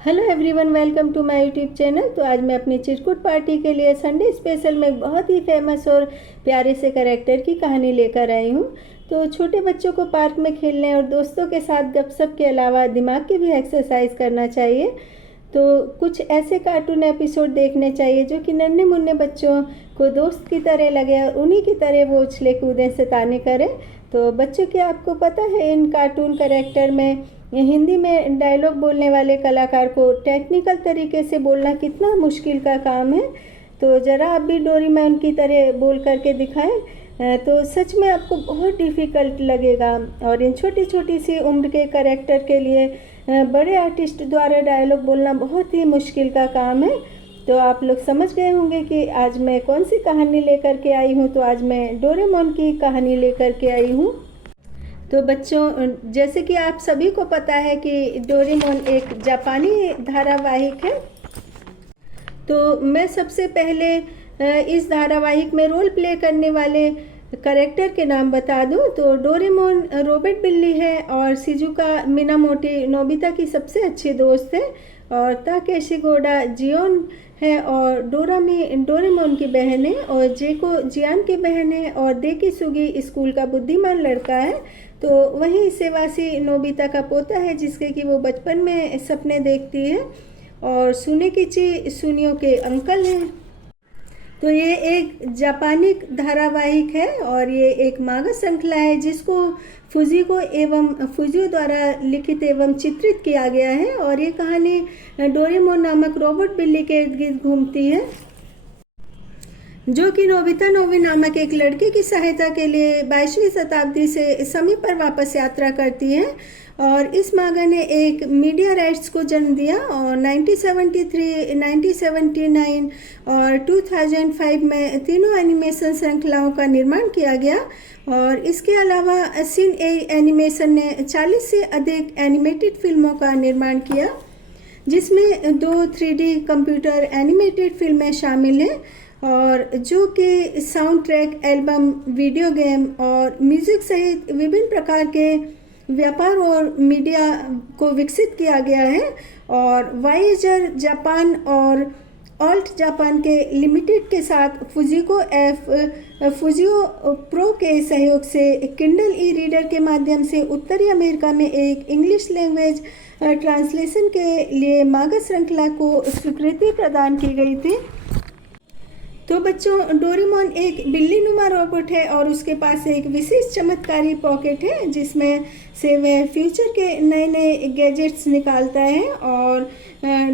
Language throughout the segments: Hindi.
Hello everyone, welcome to my YouTube channel. तो आज मैं अपनी चिरकुट पार्टी के लिए संडे स्पेशल में बहुत ही फेमस और प्यारे से कैरेक्टर की कहानी लेकर आई हूँ। तो छोटे बच्चों को पार्क में खेलने और दोस्तों के साथ गपशप के अलावा दिमाग की भी एक्सरसाइज करना चाहिए। तो कुछ ऐसे कार्टून एपिसोड देखने चाहिए जो कि नन्हे मुन्ने बच्चों को दोस्त की तरह लगे और उन्हीं की तरह वो उछले कूदें शैतानी करें। तो बच्चों, क्या आपको पता है इन कार्टून कैरेक्टर में हिंदी में डायलॉग बोलने वाले कलाकार को टेक्निकल तरीके से बोलना कितना मुश्किल का काम है? तो ज़रा आप भी डोरेमोन की तरह बोल करके दिखाएं तो सच में आपको बहुत डिफ़िकल्ट लगेगा। और इन छोटी छोटी सी उम्र के कैरेक्टर के लिए बड़े आर्टिस्ट द्वारा डायलॉग बोलना बहुत ही मुश्किल का काम है। तो आप लोग समझ गए होंगे कि आज मैं कौन सी कहानी लेकर के आई हूँ। तो आज मैं डोरेमोन की कहानी लेकर के आई हूँ। तो बच्चों, जैसे कि आप सभी को पता है कि डोरेमोन एक जापानी धारावाहिक है। तो मैं सबसे पहले इस धारावाहिक में रोल प्ले करने वाले कैरेक्टर के नाम बता दूं। तो डोरेमोन रॉबर्ट बिल्ली है और शिजुका मिनामोटो नोबिता की सबसे अच्छी दोस्त है। और ताकेशी गोडा जियोन है और डोरामी डोरेमोन की बहन है और जेको जियान की बहन है और देकी सुगी स्कूल का बुद्धिमान लड़का है। तो वहीं सेवासी नोबिता का पोता है जिसके कि वो बचपन में सपने देखती है और सुनेकिची सुनियो के अंकल हैं। तो ये एक जापानी धारावाहिक है और ये एक मागा श्रृंखला है जिसको फुजियो द्वारा लिखित एवं चित्रित किया गया है। और ये कहानी डोरेमोन नामक रोबोट बिल्ली के इर्द गिर्द घूमती है जो कि नोबिता नोवी नामक एक लड़के की सहायता के लिए 22वीं शताब्दी से समय पर वापस यात्रा करती है। और इस मागा ने एक मीडिया राइट्स को जन्म दिया और 1973, 1979 और 2005 में तीनों एनिमेशन श्रृंखलाओं का निर्माण किया गया। और इसके अलावा सिन एनिमेशन ने 40 से अधिक एनिमेटेड फिल्मों का निर्माण किया जिसमें 2 3D कंप्यूटर एनिमेटेड फिल्में शामिल हैं और जो कि sound track, album, video game और म्यूजिक सहित विभिन्न प्रकार के व्यापार और मीडिया को विकसित किया गया है। और वाइजर जापान और ऑल्ट जापान के लिमिटेड के साथ फुजियो प्रो के सहयोग से किंडल ई रीडर के माध्यम से उत्तरी अमेरिका में एक इंग्लिश लैंग्वेज ट्रांसलेशन के लिए मागा श्रृंखला को स्वीकृति प्रदान की गई थी। तो बच्चों, डोरेमोन एक बिल्ली नुमा रोबोट है और उसके पास एक विशेष चमत्कारी पॉकेट है जिसमें से वह फ्यूचर के नए नए गैजेट्स निकालता है। और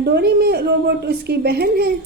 डोरेमोन रोबोट उसकी बहन है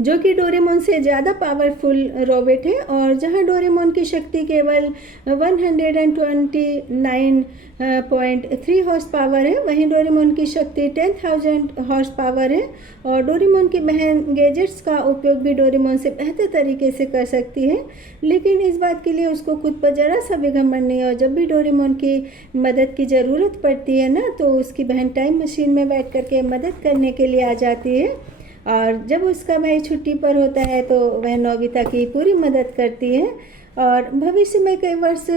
जो कि डोरेमोन से ज़्यादा पावरफुल रोबोट है। और जहां डोरेमोन की शक्ति केवल 129.3 हॉर्स पावर है, वहीं डोरेमोन की शक्ति 10,000 हॉर्स पावर है। और डोरेमोन की बहन गैजेट्स का उपयोग भी डोरेमोन से बेहतर तरीके से कर सकती है, लेकिन इस बात के लिए उसको खुद पर जरा सा भी घमंड नहीं है। और जब भी डोरेमोन की मदद की ज़रूरत पड़ती है ना, तो उसकी बहन टाइम मशीन में बैठ करके मदद करने के लिए आ जाती है। और जब उसका भाई छुट्टी पर होता है तो वह नोबिता की पूरी मदद करती है। और भविष्य में कई वर्ष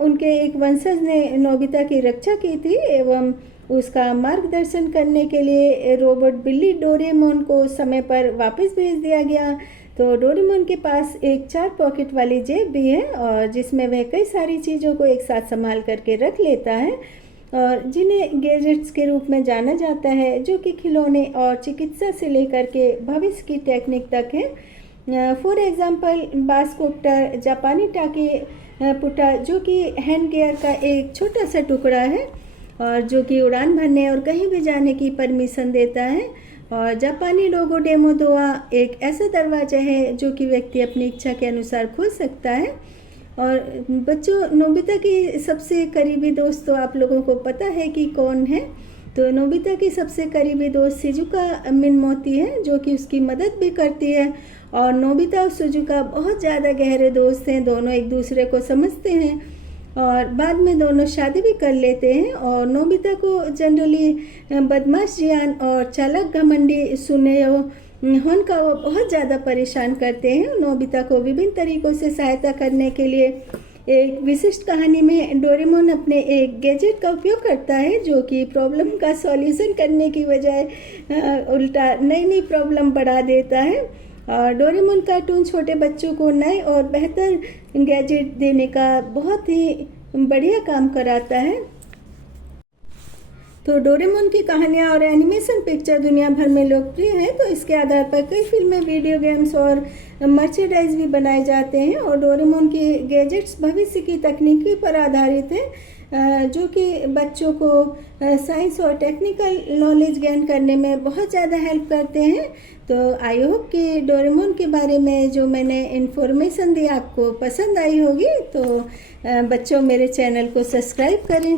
उनके एक वंशज ने नोबिता की रक्षा की थी एवं उसका मार्गदर्शन करने के लिए रोबोट बिल्ली डोरेमोन को समय पर वापस भेज दिया गया। तो डोरेमोन के पास एक 4 पॉकेट वाली जेब भी है और जिसमें वह कई सारी चीज़ों को एक साथ संभाल करके रख लेता है और जिन्हें गैजेट्स के रूप में जाना जाता है, जो कि खिलौने और चिकित्सा से लेकर के भविष्य की टेक्निक तक है। फॉर एग्जांपल बासकोप्टर, जापानी टाके पुटा जो कि हैंड गियर का एक छोटा सा टुकड़ा है और जो कि उड़ान भरने और कहीं भी जाने की परमिशन देता है। और जापानी डोगो डेमो दोआ एक ऐसा दरवाजा है जो कि व्यक्ति अपनी इच्छा के अनुसार खोल सकता है। और बच्चों, नोबिता की सबसे करीबी दोस्त तो आप लोगों को पता है कि कौन है। तो नोबिता की सबसे करीबी दोस्त शिजुका मिनामोटो है जो कि उसकी मदद भी करती है। और नोबिता और शिजुका बहुत ज़्यादा गहरे दोस्त हैं, दोनों एक दूसरे को समझते हैं और बाद में दोनों शादी भी कर लेते हैं। और नोबिता को जनरली बदमाश जियान और चालाक घमंडी सुनेयो होनका वो बहुत ज़्यादा परेशान करते हैं। नोबिता को विभिन्न तरीक़ों से सहायता करने के लिए एक विशिष्ट कहानी में डोरेमोन अपने एक गैजेट का उपयोग करता है जो कि प्रॉब्लम का सॉल्यूशन करने की बजाय उल्टा नई नई प्रॉब्लम बढ़ा देता है। डोरेमोन कार्टून छोटे बच्चों को नए और बेहतर गैजेट देने का बहुत ही बढ़िया काम कराता है। तो डोरेमोन की कहानियाँ और एनिमेशन पिक्चर दुनिया भर में लोकप्रिय हैं, तो इसके आधार पर कई फिल्में, वीडियो गेम्स और मर्चेंडाइज भी बनाए जाते हैं। और डोरेमोन के गैजेट्स भविष्य की तकनीकी पर आधारित है जो कि बच्चों को साइंस और टेक्निकल नॉलेज गेन करने में बहुत ज़्यादा हेल्प करते हैं। तो आई होप कि डोरेमोन के बारे में जो मैंने इन्फॉर्मेशन दी आपको पसंद आई होगी। तो बच्चों, मेरे चैनल को सब्सक्राइब करें।